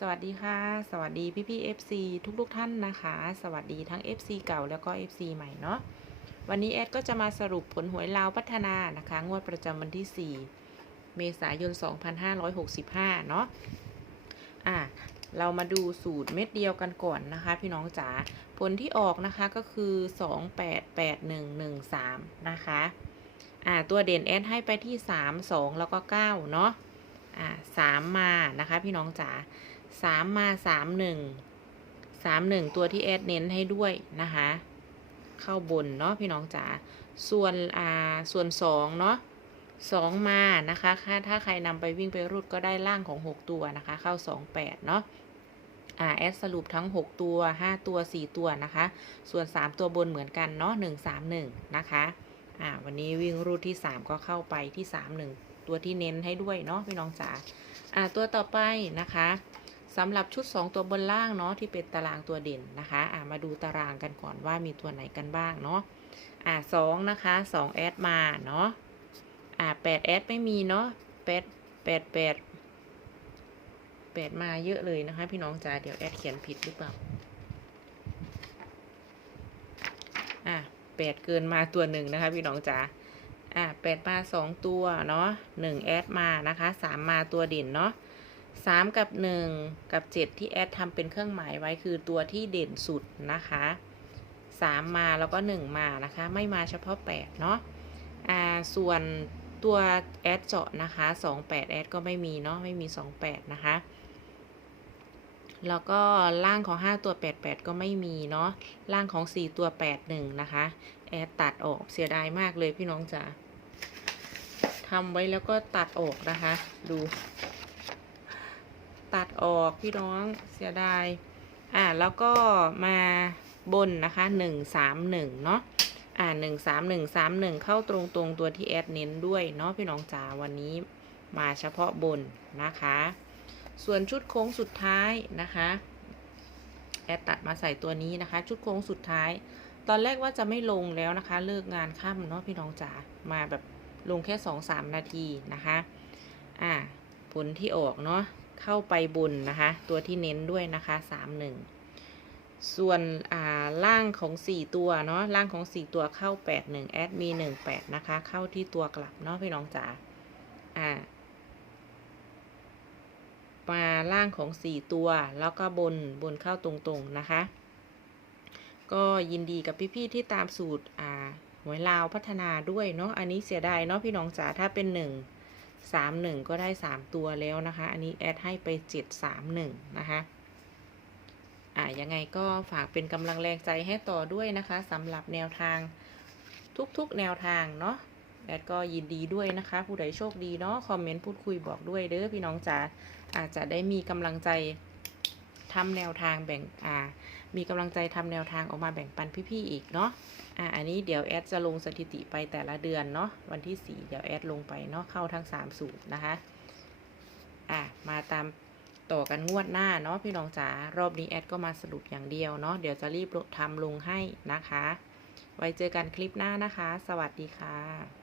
สวัสดีค่ะ สวัสดีพี่พี่ FC ทุกทุกๆท่านนะคะ สวัสดีทั้ง FC เก่าแล้วก็ FC ใหม่เนาะวันนี้แอดก็จะมาสรุปผลหวยลาวพัฒนานะคะ งวดประจำวันที่ 4 เมษายน 2565 เนาะอะเรามาดูสูตรเม็ดเดียวกันก่อนนะคะ พี่น้องจ๋าผลที่ออกนะคะก็คือ 288113 นะคะอ่าตัวเด่นแอดให้ไปที่ 3 2 แล้วก็ 9 เนาะอ่า3มานะคะ พี่น้องจ๋า สามมาสามหนึ่งสามหนึ่งตัวที่แอดเน้นให้ด้วยนะคะ เข้าบนเนาะพี่น้องจ๋าส่วนอ่าส่วนสองเนาะสองมานะคะถ้าถ้าใครนำไปวิ่งไปรูดก็ได้ล่างของหกตัวนะคะ เข้าสองแปดเนาะอ่าแอดสรุปทั้งหกตัวห้าตัวสี่ตัวนะคะ ส่วนสามตัวบนเหมือนกันเนาะหนึ่งสามหนึ่งนะคะอ่าวันนี้วิ่งรูดที่สามก็เข้าไปที่สามหนึ่งตัวที่เน้นให้ด้วยเนาะพี่น้องจ๋าอ่าตัวต่อไปนะคะ สำหรับชุด 2 ตัวบนล่างเนาะที่เป็นตารางตัวเด่นนะคะอ่ามาดูตารางกันก่อนว่ามีตัวไหนกันบ้างเนาะอ่าสองนะคะสองแอดมาเนาะอ่าแปดแอดไม่มีเนาะแปดแปดแปดแปดมาเยอะเลยนะคะ พี่น้องจ๋าเดี๋ยวแอดเขียนผิดหรือเปล่าอ่าแปดเกินมาตัวหนึ่งนะคะพี่น้องจ๋าอ่าแปดมาสองตัวเนาะหนึ่งแอดมานะคะสามมาตัวเด่นเนาะ สามกับหนึ่งกับเจ็ดที่แอดทำเป็นเครื่องหมายไว้คือตัวที่เด่นสุดนะคะสามมาแล้วก็หนึ่งมานะคะ ไม่มาเฉพาะแปดเนาะอ่าส่วนตัวแอดเจาะนะคะสองแปดแอดก็ไม่มีเนาะไม่มีสองแปดนะคะ แล้วก็ล่างของห้าตัวแปดแปดก็ไม่มีเนาะล่างของสี่ตัวแปดหนึ่งนะคะ แอดตัดออกเสียดายมากเลยพี่น้องจ๋าทำไว้แล้วก็ตัดออกนะคะ ดู ตัดออกพี่น้องเสียดายอ่าแล้วก็มาบนนะคะหนึ่งสามหนึ่งเนาะอ่าหนึ่งสามหนึ่งสามหนึ่งเข้าตรงตรงตัวที่แอดเน้นด้วยเนาะพี่น้องจ๋าวันนี้มาเฉพาะบนนะคะ ส่วนชุดโค้งสุดท้ายนะคะแอดตัดมาใส่ตัวนี้นะคะ ชุดโค้งสุดท้าย ตอนแรกว่าจะไม่ลงแล้วนะคะ เลิกงานค่ำเนาะพี่น้องจ๋ามาแบบลงแค่สองสามนาทีนะคะ อ่าผลที่ออกเนาะ เข้าไปบนนะคะ ตัวที่เน้นด้วยนะคะสามหนึ่งส่วนล่างของสี่ตัวเนาะล่างของสี่ตัวเข้าแปดหนึ่งแอดมีหนึ่งแปดนะคะ เข้าที่ตัวกลับเนาะพี่น้องจ๋าอ่ามาล่างของสี่ตัวแล้วก็บนบนเข้าตรงๆนะคะ ก็ยินดีกับพี่ๆที่ตามสูตรอ่าหวยลาวพัฒนาด้วยเนาะอันนี้เสียดายเนาะพี่น้องจ๋าถ้าเป็นห สามหนึ่งก็ได้สามตัวแล้วนะคะ อันนี้แอดให้ไปเจ็ดสามหนึ่งนะคะ อ่ายังไงก็ฝากเป็นกำลังแรงใจให้ต่อด้วยนะคะสำหรับแนวทางทุกๆแนวทางเนาะแอดก็ยินดีด้วยนะคะ ผู้ใดโชคดีเนาะคอมเมนต์พูดคุยบอกด้วยเด้อพี่น้องจ๋าอาจจะได้มีกำลังใจ ทำแนวทางแบ่งอ่ามีกำลังใจทำแนวทางออกมาแบ่งปันพี่ๆอีกเนาะอะอันนี้เดี๋ยวแอดจะลงสถิติไปแต่ละเดือนเนาะวันที่ 4 เดี๋ยวแอดลงไปเนาะเข้าทั้ง3สูตรนะคะอะมาตามต่อกันงวดหน้าเนาะพี่น้องจ๋ารอบนี้แอดก็มาสรุปอย่างเดียวเนาะเดี๋ยวจะรีบทำลงให้นะคะ ไว้เจอกันคลิปหน้านะคะ สวัสดีค่ะ